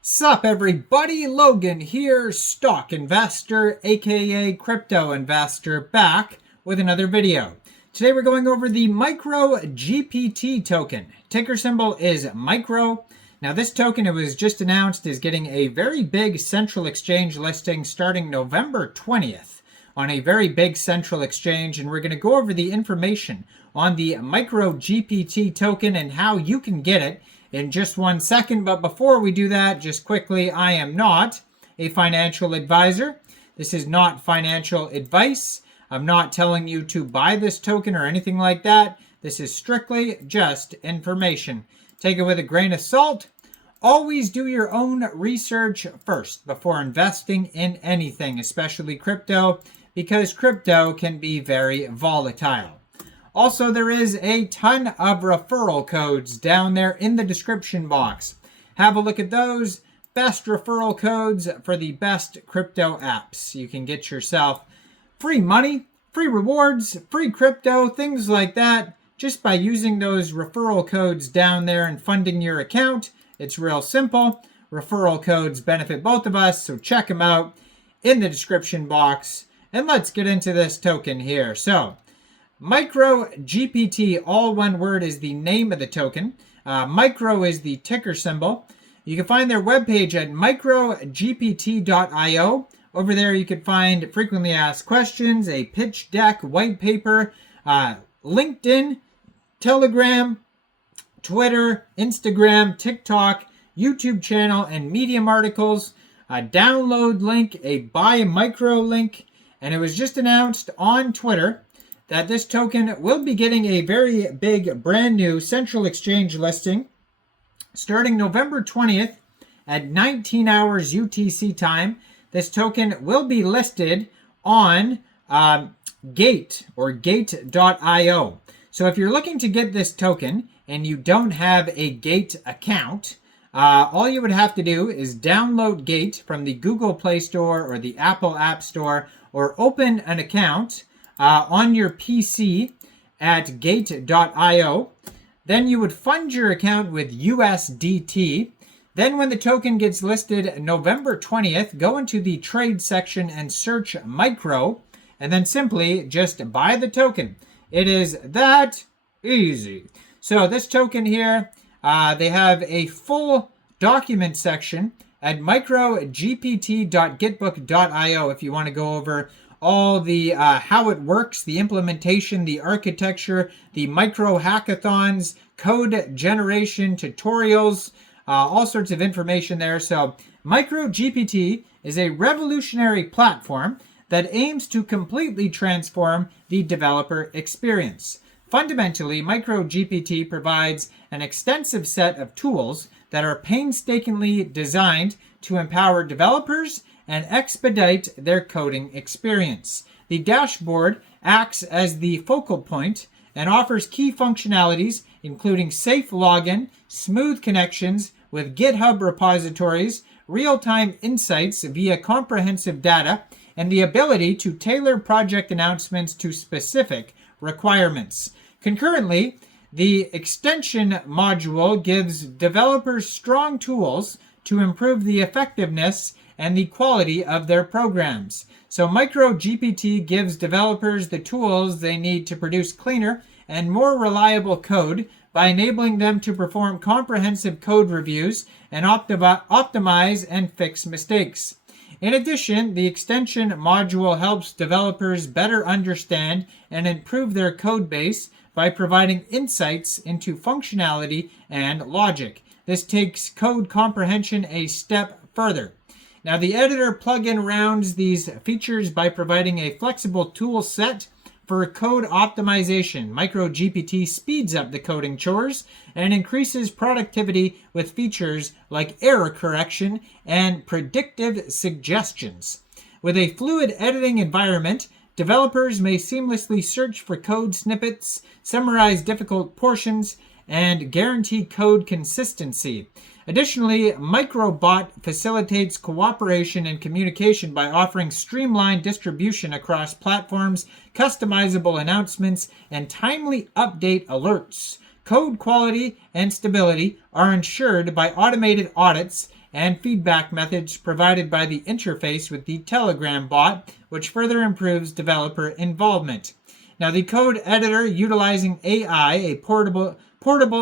Sup everybody, Logan here, stock investor, aka crypto investor, back with another video. Today we're going over the MicroGPT token. Ticker symbol is Micro. Now this token, it was just announced, is getting a very big central exchange listing starting November 20th on a very big central exchange, and we're going to go over the information on the MicroGPT token and how you can get it in just 1 second. But before we do that, just quickly, I am not a financial advisor. This is not financial advice. I'm not telling you to buy this token or anything like that. This is strictly just information. Take it with a grain of salt. Always do your own research first before investing in anything, especially crypto, because crypto can be very volatile. Also, there is a ton of referral codes down there in the description box. Have a look at those. Best referral codes for the best crypto apps. You can get yourself free money, free rewards, free crypto, things like that, just by using those referral codes down there and funding your account. It's real simple. Referral codes benefit both of us, so check them out in the description box. And let's get into this token here. So, MicroGPT, all one word, is the name of the token. Micro is the ticker symbol. You can find their webpage at microgpt.io. Over there you can find frequently asked questions, a pitch deck, white paper, LinkedIn, Telegram, Twitter, Instagram, TikTok, YouTube channel, and Medium articles, a download link, a buy micro link, and it was just announced on Twitter that this token will be getting a very big brand new central exchange listing starting November 20th at 19 hours UTC time. This token will be listed on Gate or Gate.io. So if you're looking to get this token and you don't have a Gate account, all you would have to do is download Gate from the Google Play Store or the Apple App Store, or open an account on your PC at Gate.io. Then you would fund your account with USDT. Then when the token gets listed November 20th, go into the trade section and search Micro, and then simply just buy the token. It is that easy. So this token here, they have a full document section at microgpt.gitbook.io if you want to go over all the how it works, the implementation, the architecture, the micro hackathons, code generation tutorials, all sorts of information there. So MicroGPT is a revolutionary platform that aims to completely transform the developer experience. Fundamentally, MicroGPT provides an extensive set of tools that are painstakingly designed to empower developers and expedite their coding experience. The dashboard acts as the focal point and offers key functionalities, including safe login, smooth connections with GitHub repositories, real-time insights via comprehensive data, and the ability to tailor project announcements to specific requirements. Concurrently, the extension module gives developers strong tools to improve the effectiveness and the quality of their programs. So MicroGPT gives developers the tools they need to produce cleaner and more reliable code by enabling them to perform comprehensive code reviews and optimize and fix mistakes. In addition, the extension module helps developers better understand and improve their code base by providing insights into functionality and logic. This takes code comprehension a step further. Now, the editor plugin rounds these features by providing a flexible tool set for code optimization. MicroGPT speeds up the coding chores and increases productivity with features like error correction and predictive suggestions. With a fluid editing environment, developers may seamlessly search for code snippets, summarize difficult portions, and guarantee code consistency. Additionally, MicroBot facilitates cooperation and communication by offering streamlined distribution across platforms, customizable announcements, and timely update alerts. Code quality and stability are ensured by automated audits and feedback methods provided by the interface with the Telegram bot, which further improves developer involvement. Now, the code editor utilizing AI, a portable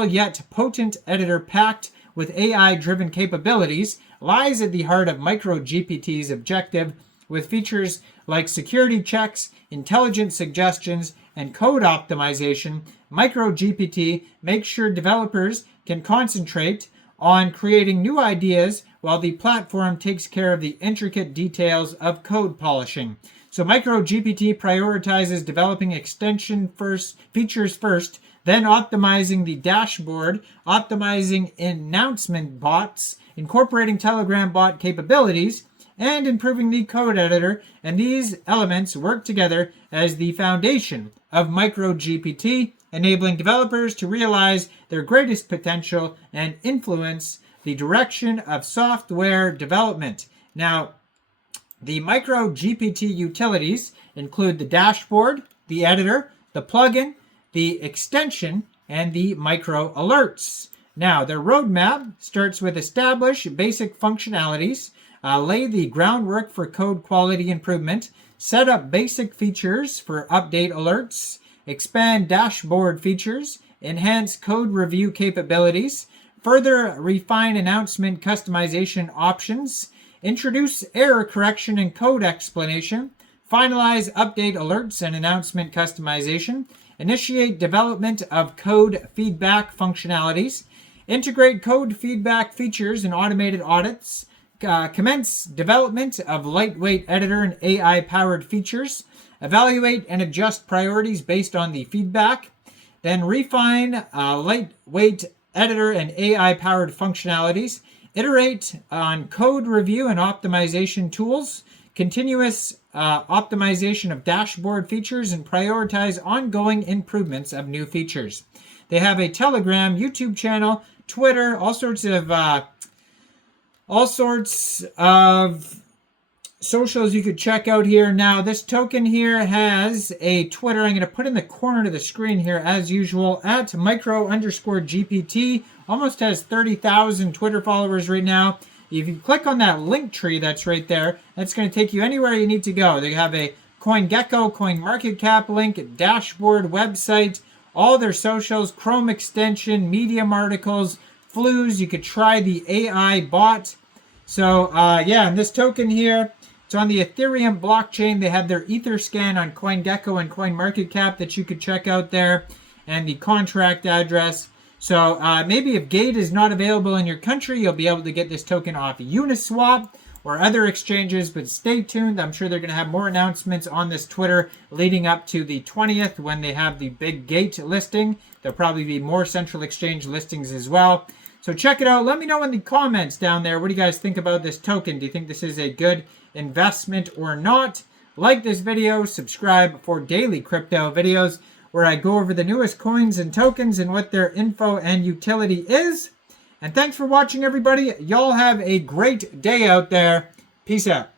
yet potent editor packed with AI-driven capabilities, lies at the heart of MicroGPT's objective, with features like security checks, intelligent suggestions, and code optimization. MicroGPT makes sure developers can concentrate on creating new ideas while the platform takes care of the intricate details of code polishing. So MicroGPT prioritizes developing features first, then optimizing the dashboard, optimizing announcement bots, incorporating Telegram bot capabilities, and improving the code editor. And these elements work together as the foundation of MicroGPT, enabling developers to realize their greatest potential and influence the direction of software development. Now, the MicroGPT utilities include the dashboard, the editor, the plugin, the extension, and the micro alerts. Now, their roadmap starts with establish basic functionalities, lay the groundwork for code quality improvement, set up basic features for update alerts, expand dashboard features, enhance code review capabilities, further refine announcement customization options, introduce error correction and code explanation, finalize update alerts and announcement customization, initiate development of code feedback functionalities, integrate code feedback features and automated audits, commence development of lightweight editor and AI-powered features, evaluate and adjust priorities based on the feedback, then refine lightweight editor and AI-powered functionalities, iterate on code review and optimization tools, continuous optimization of dashboard features, and prioritize ongoing improvements of new features. They have a Telegram, YouTube channel, Twitter, all sorts of socials you could check out here. Now, this token here has a Twitter. I'm going to put in the corner of the screen here as usual at micro_GPT. Almost has 30,000 Twitter followers right now. If you click on that link tree that's right there, that's going to take you anywhere you need to go. They have a CoinGecko, CoinMarketCap link, dashboard, website, all their socials, Chrome extension, Medium articles, flues. You could try the AI bot. So, and this token here, it's on the Ethereum blockchain. They have their Etherscan on CoinGecko and CoinMarketCap that you could check out there, and the contract address. So maybe if Gate is not available in your country, you'll be able to get this token off UNISWAP or other exchanges, but stay tuned. I'm sure they're going to have more announcements on this Twitter leading up to the 20th when they have the big Gate listing. There'll probably be more central exchange listings as well. So check it out. Let me know in the comments down there. What do you guys think about this token? Do you think this is a good investment or not? Like this video, subscribe for daily crypto videos where I go over the newest coins and tokens and what their info and utility is. And thanks for watching, everybody. Y'all have a great day out there. Peace out.